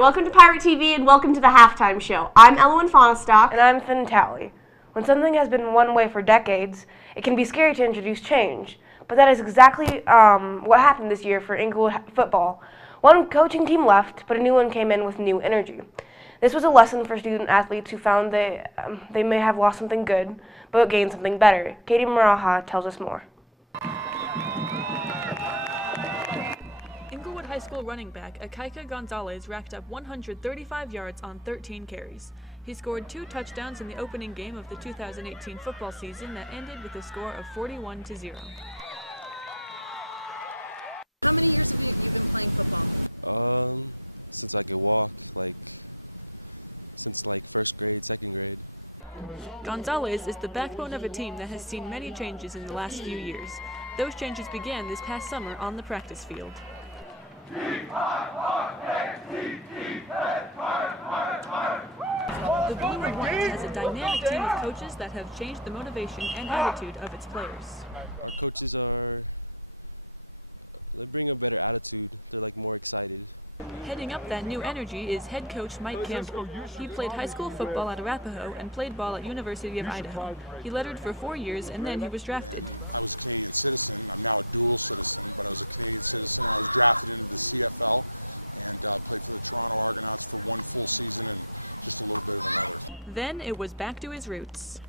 welcome to Pirate TV and welcome to the Halftime Show. I'm Elowen Fonestock. And I'm Finn Talley. When something has been one way for decades, it can be scary to introduce change. But that is exactly what happened this year for Inglewood football. One coaching team left, but a new one came in with new energy. This was a lesson for student athletes who found they may have lost something good, but gained something better. Katie Maraha tells us more. Inglewood High School running back Akaika Gonzalez racked up 135 yards on 13 carries. He scored 2 touchdowns in the opening game of the 2018 football season that ended with a score of 41-0. How many years have you been playing football? Since I could walk, since first grade, second grade. Gonzalez is the backbone of a team that has seen many changes in the last few years. Those changes began this past summer on the practice field. The Blue and White has a dynamic team of coaches that have changed the motivation and attitude of its players. Our coaches they bring a better attitude. They're more excited. Heading up that new energy is head coach Mike Campbell. He played high school football at Arapahoe and played ball at University of Idaho. He lettered for 4 years and then he was drafted. I was a Canadian citizen. I'm now a dual citizen, but I was a Canadian citizen. I was drafted into the CFL and played for the Toronto Argonauts for 1 full season and just a little bit of another. Then it was back to his roots.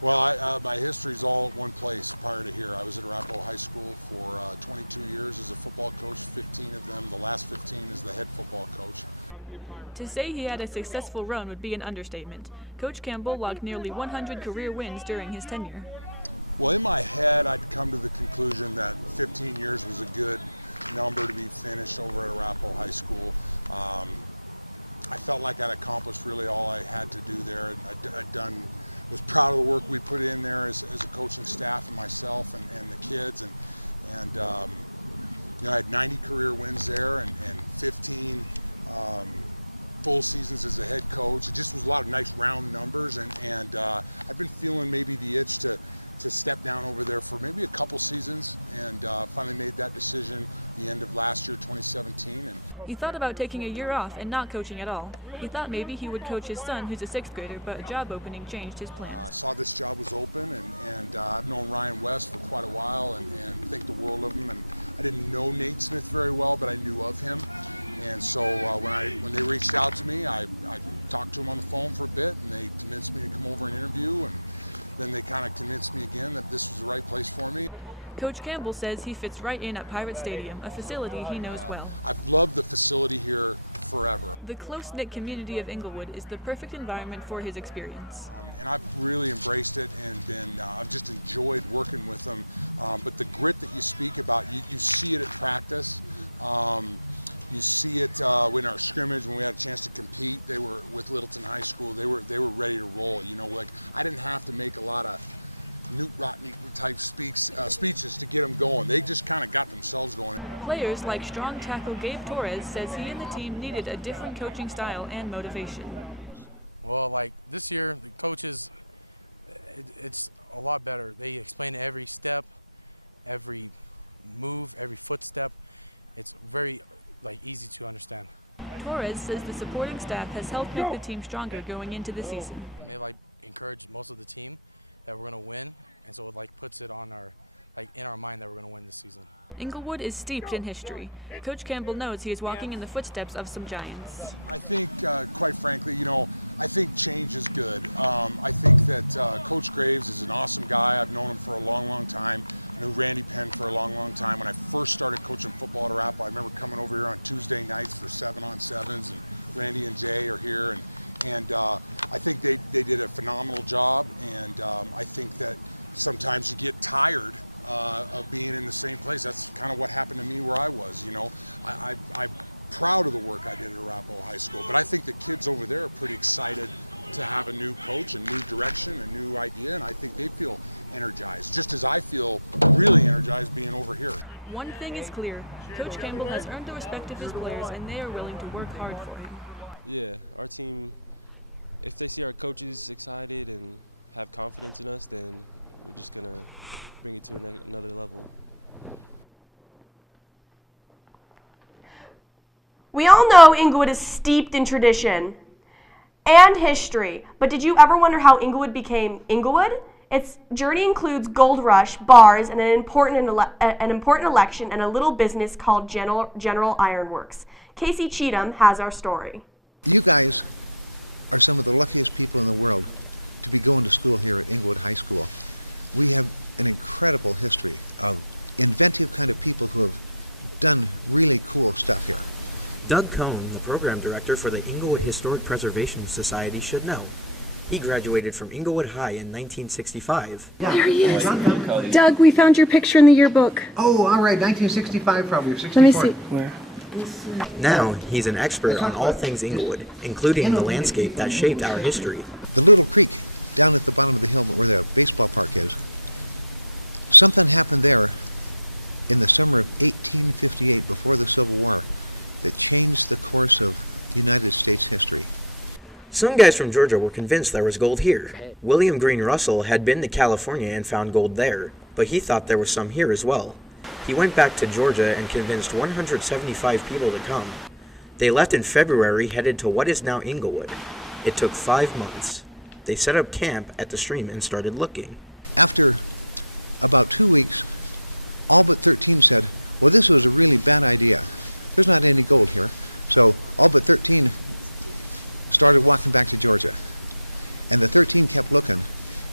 Well, my history's all at one place prior to here. I was at Arapahoe High School for 22 years as a football coach, 15 of them, the last 15 as the head football coach. To say he had a successful run would be an understatement. Coach Campbell logged nearly 100 career wins during his tenure. Well, in my head, I'd come to the conclusion that 15 years was a good number to be finished over at Arapahoe High School. I felt like I'd accomplished really all I had to do there. Was proud of the work we put in there as a coaching staff and myself and the kids, and I had 90 career wins there and 15 full seasons as a head coach. It just was a lot of nice round numbers, and I've been feeling maybe the itch to step down over there for maybe a couple seasons, and finally made that decision the end of last year, 2017. And he thought about taking a year off and not coaching at all. He thought maybe he would coach his son, who's a 6th grader, but a job opening changed his plans. I saw this job was open, and I've known Ryan West for quite a while and think the world of him. And I didn't know Nate Smith very well, but I knew of him. And so when they reached out to me, I talked to him on the phone for a bit, and they convinced me to come over and interview. And then they kind of convinced me again that this was the right place for me. Coach Campbell says he fits right in at Pirate Stadium, a facility he knows well. I've loved the facility here forever. The close-knit community of Inglewood is the perfect environment for his experience. And I've really embraced it and I've just enjoyed working with them. But the grit that you speak about, you see it at practice. You see it in our scrimmage when we had a chance to compete. They were with Littleton High School. They were ready to roll. I didn't have to make a lot of Newt Rotnick type speeches to get them going. They just kind of got themselves going. Players like strong tackle Gabe Torres says he and the team needed a different coaching style and motivation. Well, this year, the coaches, it's a lot better. They explain every step, every move, every footstep. It's very easy to understand. Torres says the supporting staff has helped make the team stronger going into the season. And they encourage most of the team that we're going to win, and so it puts it on our in our mind that we're going to win this season. Inglewood is steeped in history. Coach Campbell knows he is walking in the footsteps of some giants. I think, quite frankly, I think change is good. I think that Coach Graves is an awesome guy. I've known him for a long, long time. I knew Randy Penn for a long, long time. When I first started coaching football at Arapahoe, I remember coming over here on Tuesday nights for 7-on-7s, and Randy and Jay are here, and I think they did a phenomenal job, and I think that sometimes you get tired of being in the same place. That's kind of what happened to me where I was. I'm proud of the work I did at Arapahoe High School, but I think the kids over there are pretty excited to have a new coach, a new direction, a new idea, and I think they feel energized, just as I feel really energized being over here. One thing is clear, Coach Campbell has earned the respect of his players, and they are willing to work hard for him. Yeah, our team, if they see our coaches excited and have confidence in us, then we're just going to bring it to another level. We all know know Inglewood is steeped in tradition and history, but did you ever wonder how Inglewood became Inglewood? Its journey includes Gold Rush, bars, and an important election and a little business called General Iron Works. Casey Cheatham has our story. You guys are some of the luckiest people in the world to be going to school here at Inglewood High School. We have an incredible history of inventive kind of people who have done really cool stuff here. Doug Cohn, the program director for the Inglewood Historic Preservation Society, should know. He graduated from Inglewood High in 1965. There he is. Doug, we found your picture in the yearbook. Oh, all right, 1965 probably, or 64. Let me see. Now, he's an expert on all things Inglewood, including the landscape that shaped our history. The little creek down at the bottom of the hill where the baseball park is, something happened there in the summer of 1858, before the Civil War, that changed the course of United States history. Some guys from Georgia were convinced there was gold here. William Green Russell had been to California and found gold there, but he thought there was some here as well. He went back to Georgia and convinced 175 people to come. They left in February, headed to what is now Inglewood. It took 5 months. They set up camp at the stream and started looking. After about 2 weeks, all but 13 said, well, this was a really bad idea. There's not any gold here. So all but 13 started walking back to Georgia. And the 13 kept looking.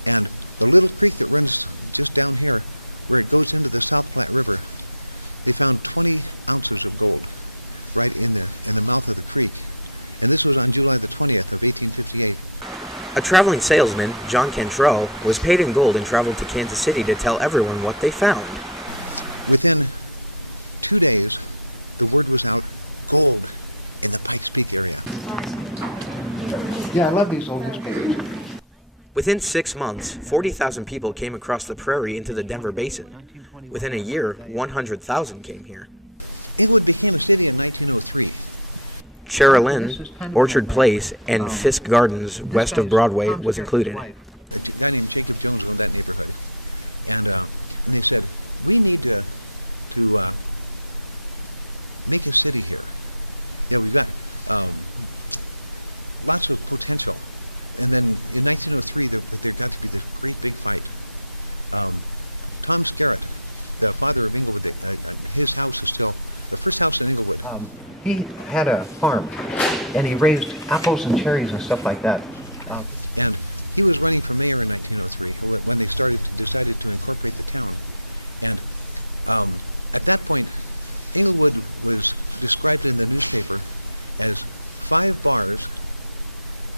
And the little creek that runs just down here, where it goes into the South Platte River, they found 20 ounces of gold right in the mouth of the creek. And this was on July the 20th of 1858. A traveling salesman, John Cantrell, was paid in gold and traveled to Kansas City to tell everyone what they found. Within 2 days, the word was out, gold in the Pikes Peak area. Yeah, I love these old newspapers. Within 6 months, 40,000 people came across the prairie into the Denver Basin. Within a year, 100,000 came here. Inglewood became a city in 1903. Cheralyn, Orchard Place, and Fisk Gardens west of Broadway was included. A guy named Jacob Jones owned that neighborhood. And they said, we need to make a city here. Yeah, we've got lots of potential. And then in 1903, there got to be this great big fight. Tom Scarrett, the father of Inglewood, his house is still the first house in Inglewood. He had a farm, and he raised apples and cherries and stuff like that. And he was running for mayor in 1903 when they decided to incorporate the town. And at that point, Inglewood was described in the newspaper as 5 bars,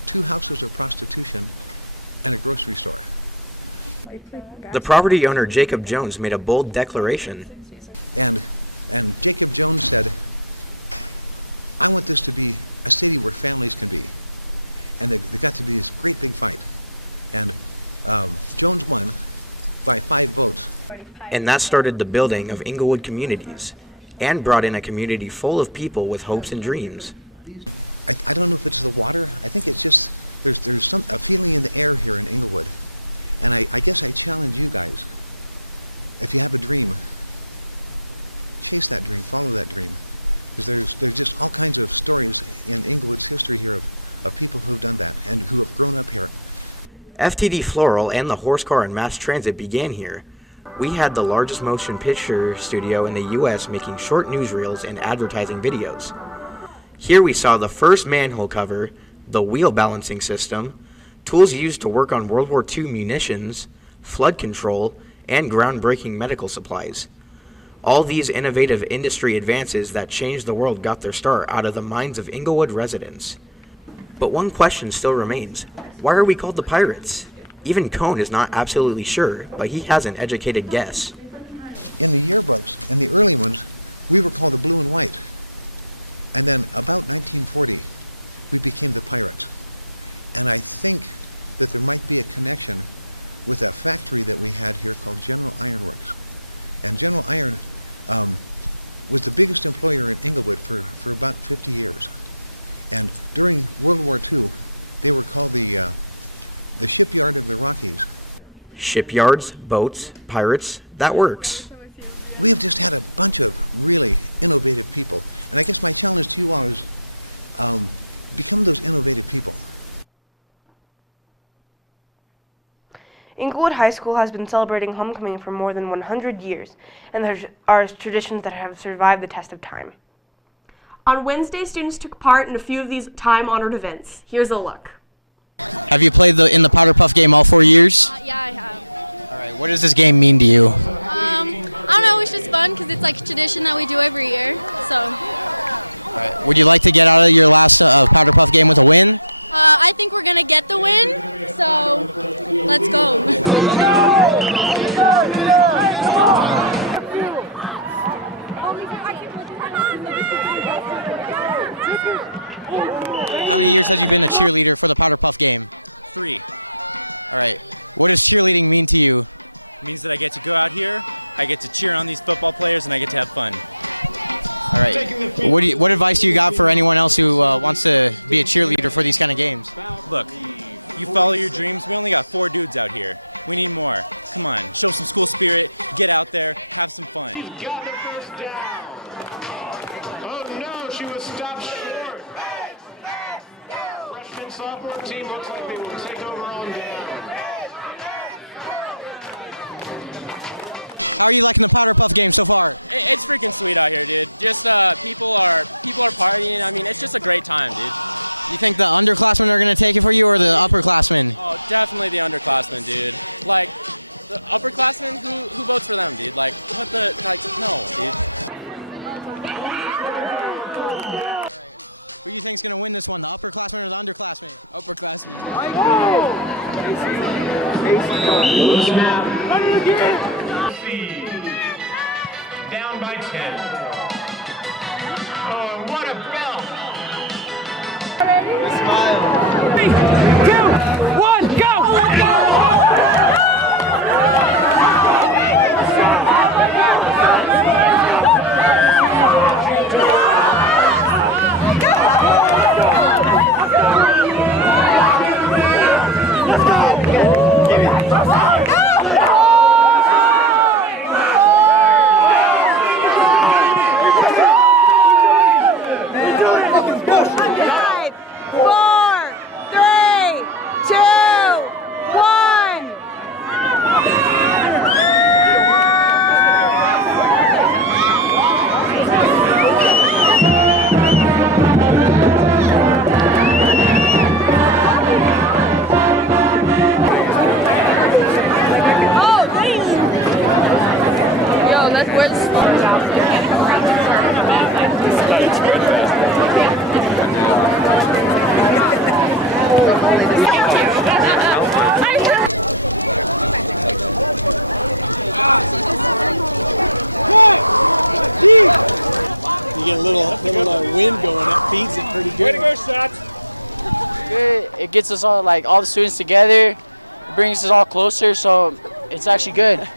2 houses of prostitution, and a grocery store. The property owner Jacob Jones made a bold declaration. And Jacob Jones said, I want this to be a city where families can be. And there got to be this great big fight. And Jones won by 5 votes. And that started the building of Inglewood Communities and brought in a community full of people with hopes and dreams. I don't know if it's the water. I think it's just there's a feeling in the air here in Inglewood. And I guess I challenge you guys, if you have a dream, chase that dream, follow that dream. Because there's just all kinds of stories in Inglewood's history here of people who've done that and who have grown up here. FTD Floral and the Horse Car and Mass Transit began here. We had the largest motion picture studio in the U.S. making short newsreels and advertising videos. Here we saw the first manhole cover, the wheel balancing system, tools used to work on World War II munitions, flood control, and groundbreaking medical supplies. All these innovative industry advances that changed the world got their start out of the minds of Inglewood residents. But one question still remains. Why are we called the Pirates? Even Cohn is not absolutely sure, but he has an educated guess. In the yearbooks, in the early ones, we were called the Blue and White. And then about 1940, we became the Pirates. And I think that there might be a connection with a factory that we had here called General Iron Works. And General Iron was the biggest employer in Inglewood for about 50 years. And during World War II, they were called the shipyard of the Rockies. Shipyards, boats, pirates, that works. We have just had a bunch of really innovative people. And I guess my challenge to you all is, become those innovative people. Inglewood High School has been celebrating homecoming for more than 100 years, and there are traditions that have survived the test of time. On Wednesday, students took part in a few of these time-honored events. Here's a look. Have you played in the Powder Puff game all 4 years? Yeah, I have. All right, what does this game mean to you? I don't know, it's just fun because it's like a tradition that we do every year, so. All right, would you like to get out of your last Powder Puff game with a win? I think we're going to get the win, so let's go. How many years have you been a cheerleader for the Powder Puff game? 3. All right, what does cheerleading mean to you? It means that I get to go out here, I get to cheer on these football players, and I get to have fun. All right. What advice do you got for anyone else who wants to be a cheerleader for these kind of games? Look, you follow your dreams. We only got 4 dudes out here. We need more. Come on, show some school spirit, get out there, have some fun. She's got the first down. Oh no, she was stopped short. Freshman sophomore team looks like they will take over on down. How are you liking the Powder Puff game so far? It's freaking sweet out here, dude. Just people are partying. I mean, it's just a great time, dude. You think the underclassmen are going to take it for you, or the upperclassmen? Oh, definitely the underclassmen, dude. Like, the upperclassmen, who votes for them, dude? Like, no, dude. Who do you think's going to win this one, the upperclassmen or the underclassmen? Upperclassmen. Run it again! Down by 10. Oh, what a belt! Smile. 2, 1, go! You get a little wind going, that feeds it pretty good. Way to go, Shots! Good. It gets us all, like, all the students together. It brings us all closer, so it's actually good.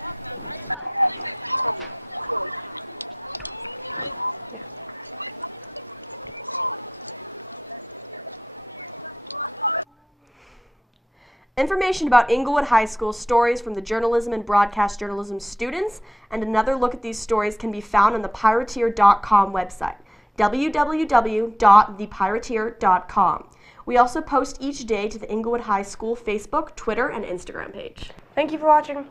Information about Inglewood High School, stories from the journalism and broadcast journalism students, and another look at these stories can be found on the Pirateer.com website, www.thepirateer.com. We also post each day to the Inglewood High School Facebook, Twitter, and Instagram page. Thank you for watching.